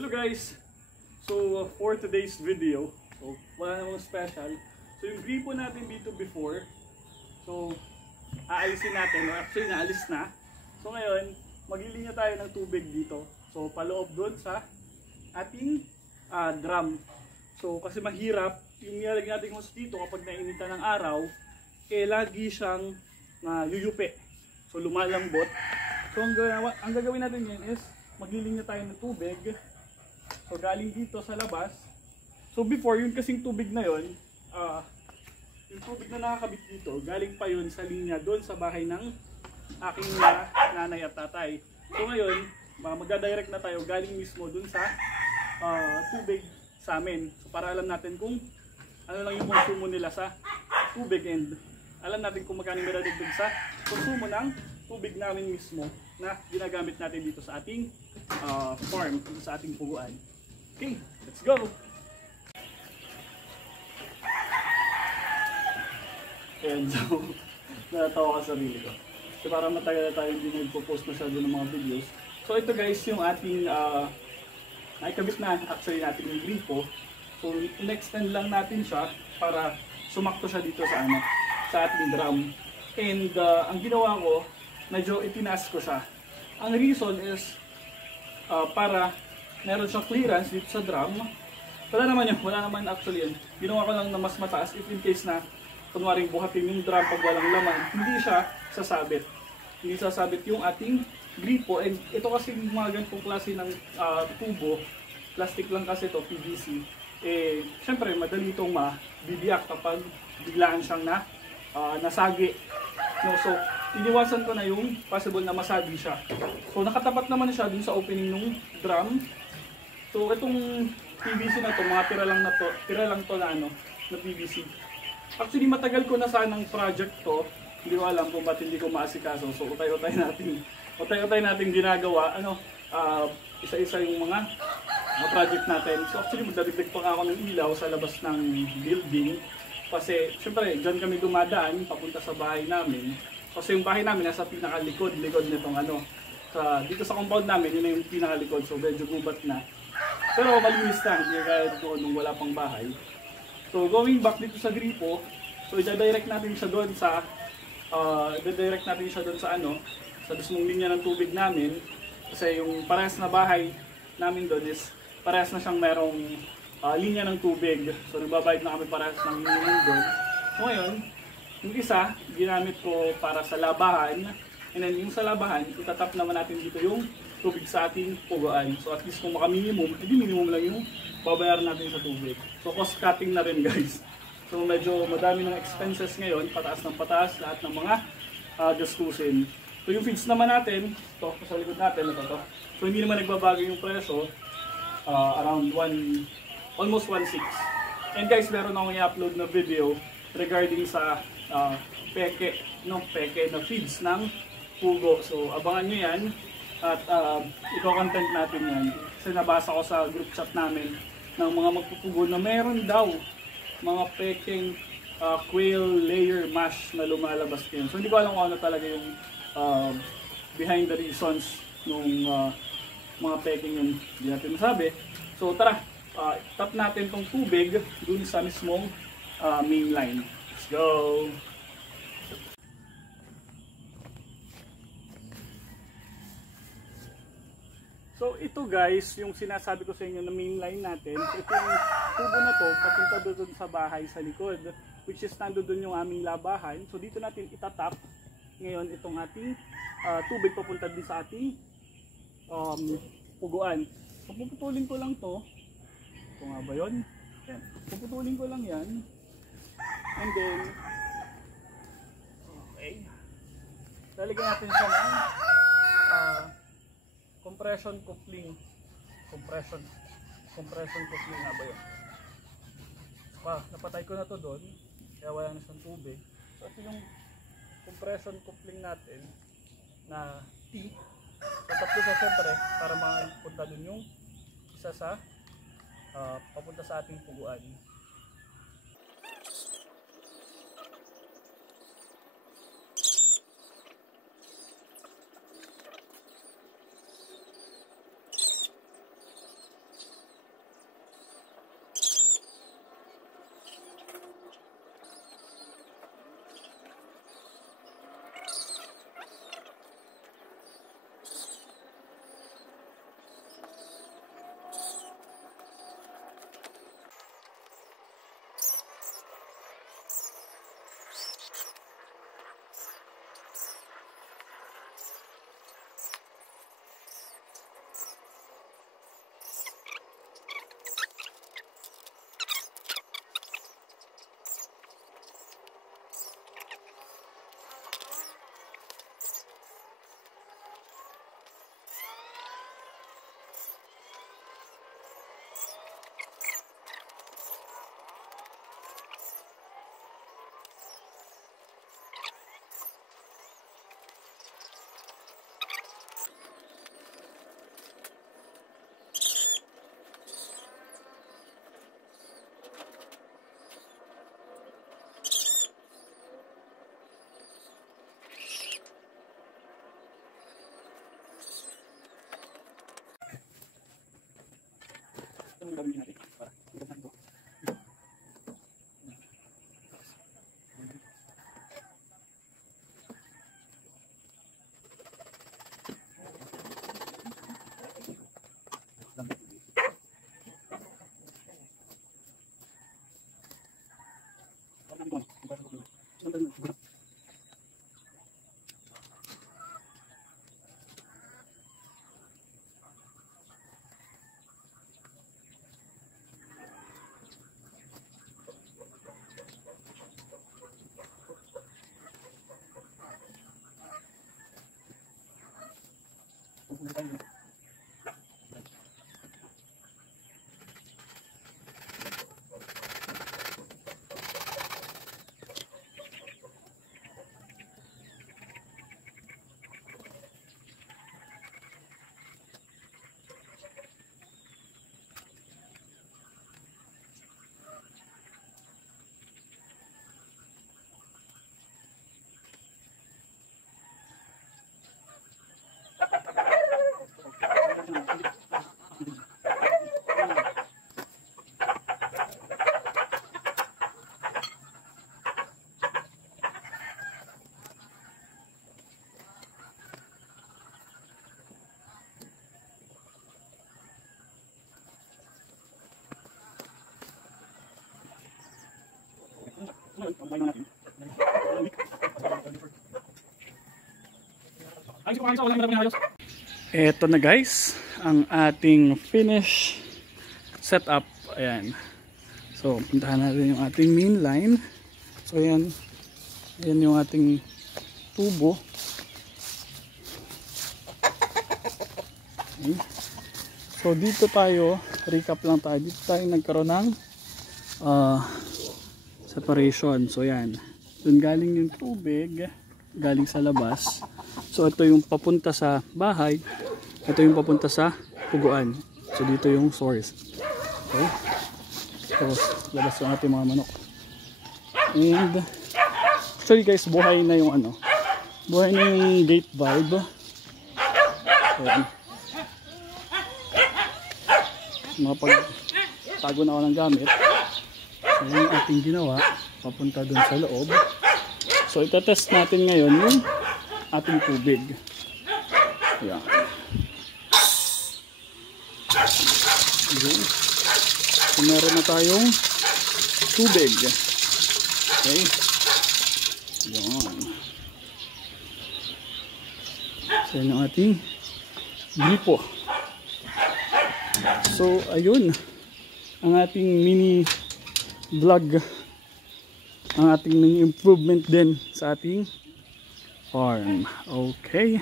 Hello guys! So for today's video, so wala namang special. So yung gripo natin dito before, so aalisin natin, or actually naalis na. So ngayon, maglilinya tayo ng tubig dito. So paloob doon sa ating drum. So kasi mahirap, yung nilalagyan natin hose dito kapag nainitan ng araw, lagi siyang yuyupi. So lumalambot. So ang gagawin natin ngayon is maglilinya tayo ng tubig. So galing dito sa labas. So before yun kasing tubig na yun, yung tubig na nakakabit dito, galing pa yun sa linya doon sa bahay ng aking nanay at tatay. So ngayon, magdadirect na tayo galing mismo doon sa tubig sa amin. So para alam natin kung ano lang yung konsumo nila sa tubig and alam natin kung magkano madadagdag sa konsumo ng tubig namin mismo na ginagamit natin dito sa ating farm, dito sa ating puguan. Okay, let's go! And so, natawa ka sarili ko. So para matagal na tayo hindi nagpo-post masyado ng mga videos. So ito guys, yung ating naikabit na actually natin yung gripo. So in-extend lang natin siya para sumakto siya dito sa sa ating drum. And ang ginawa ko, medyo itinaas ko siya. Ang reason is para meron siyang clearance dito sa drum. Wala naman actually yun. Ginawa ko lang na mas mataas if in case na kunwaring buhatin yung drum pag walang laman, hindi siya sasabit. Hindi sasabit yung ating gripo. And ito kasi yung mga ganitong klase ng tubo, plastic lang kasi ito, PVC. Syempre madali itong mabibiyak kapag biglaan siyang nasagi. No, so iniwasan ko na yung possible na masagi siya. So nakatapat naman siya dun sa opening ng drum. So itong PVC na to, mga tira lang to na PVC. Actually matagal ko na sanang project to. Hindi ko alam kung ba't hindi ko maasikaso. So utay-utay natin ginagawa. Isa-isa yung mga project natin. So actually magdadagdag pa ako ng ilaw sa labas ng building. Kasi syempre dyan kami dumadaan papunta sa bahay namin. Kasi yung bahay namin nasa pinakalikod nitong dito sa compound namin, yun na yung pinakalikod. So medyo gubat na. Pero malinis na, hindi kaya doon nung wala pang bahay. So going back dito sa gripo, so i-direct natin siya doon sa sa mismong linya ng tubig namin. Kasi yung parehas na bahay namin doon is parehas na siyang merong linya ng tubig. So nagbabayad na kami parehas ng linya doon. So ngayon, yung isa, ginamit ko para sa labahan. And then yung sa labahan, itatap naman natin dito yung tubig sa ating puguan. So at least kung maka-minimum, edi minimum lang yung babayaran natin sa tubig. So cost cutting na rin guys. So medyo madami ng expenses ngayon, pataas ng pataas, lahat ng mga gastusin. So yung feeds naman natin, ito sa likod natin, ito. So hindi naman nagbabago yung presyo, around almost 1.6. And guys, meron akong i-upload na video regarding sa peke na feeds ng pugo. So abangan nyo yan at i-content natin yan. Kasi nabasa ko sa group chat namin ng mga magpupugo na meron daw mga pekeng quail layer mash na lumalabas din. So hindi ko alam kung ano talaga yung behind the reasons nung mga peking yun, hindi natin masabi. So tara, tap natin tong tubig dun sa mismong main line. Let's go! So ito guys, yung sinasabi ko sa inyo na main line natin, ito yung tubo na to, papunta doon sa bahay sa likod, which is nando doon yung aming labahan. So dito natin itatap ngayon itong ating tubig papunta din sa ating puguan. So puputulin ko lang to. Ito nga ba yun? Yan. Puputulin ko lang yan. And then, okay. Lalagyan natin siya ng compression coupling nga ba yun? Napatay ko na to doon kaya wala na siyang tubig. So ito yung compression coupling natin na T. So tatlo sa siyempre para makapunta dun yung isa sa papunta sa ating puguan. yung gagawin natin para ikat natin ito. Eto na guys, ang ating finish setup. Ayan. So, puntahan natin yung ating main line. So, ayan. Ayan yung ating tubo. Okay. So, dito tayo, recap lang tayo. Dito tayo nagkaroon ng separation. So, ayan. Doon galing yung tubig, galing sa labas. So, ito yung papunta sa bahay. Ito yung papunta sa puguan. So, dito yung source. Okay. So, labas yung ating mga manok. And, actually guys, buhay na yung ano. Buhay na yung gate valve. So, makapagtago na ako ng gamit. So, yung ating ginawa, papunta dun sa loob. So, itatest natin ngayon yung ating tubig. Ayan. Okay. So, meron na tayong tubig. Okay. Ayan. So, yun ang ating gripo. So, ayun. Ang ating mini vlog. Ang ating mini improvement din sa ating farm. Okay.